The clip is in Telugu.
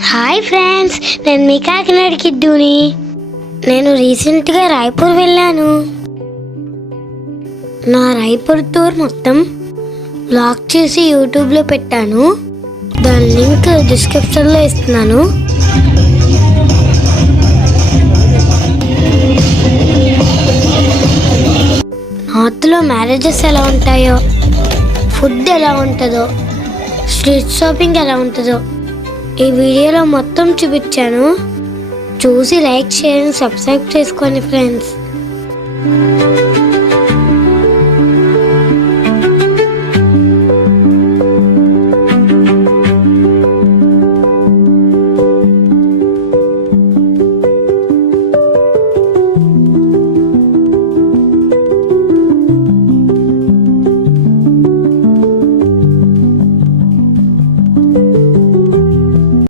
హాయ్ ఫ్రెండ్స్, నేను మీ కాకినాడ కిడ్డుని. నేను రీసెంట్గా రాయ్పూర్ వెళ్ళాను. నా రాయ్పూర్ టూర్ మొత్తం బ్లాగ్ చేసి యూట్యూబ్లో పెట్టాను. దాని లింక్ డిస్క్రిప్షన్లో ఇస్తున్నాను. నార్త్లో మ్యారేజెస్ ఎలా ఉంటాయో, ఫుడ్ ఎలా ఉంటుందో, స్ట్రీట్ షాపింగ్ ఎలా ఉంటుందో ఈ వీడియోలో మొత్తం చూపించాను. చూసి లైక్, షేర్, సబ్స్క్రైబ్ చేసుకోండి ఫ్రెండ్స్.